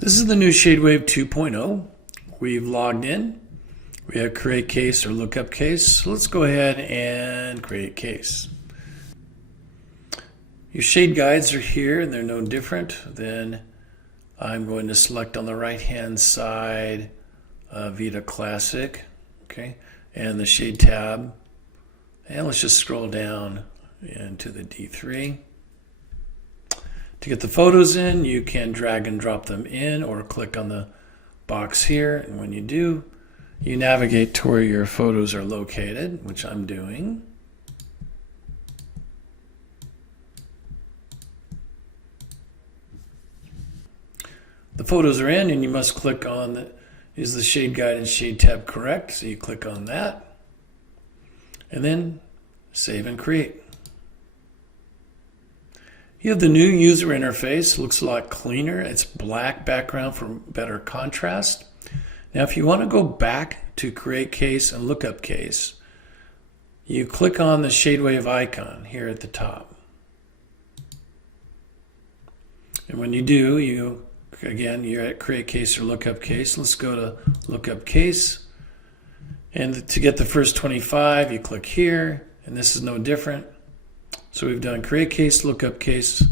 This is the new ShadeWave 2.0. We've logged in. We have create case or lookup case. So let's go ahead and create case. Your shade guides are here and they're no different. Then I'm going to select on the right hand side Vita Classic, okay, and the shade tab. And let's just scroll down into the D3. To get the photos in, you can drag and drop them in or click on the box here. And when you do, you navigate to where your photos are located, which I'm doing. The photos are in and you must click on is the shade guide and shade tab correct? So you click on that and then save and create. You have the new user interface. Looks a lot cleaner. It's black background for better contrast. Now if you want to go back to create case and lookup case, you click on the ShadeWave icon here at the top. And when you do, you're at create case or lookup case. Let's go to lookup case. And to get the first 25, you click here, and this is no different. So we've done create case, lookup case,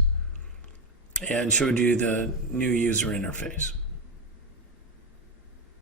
and showed you the new user interface.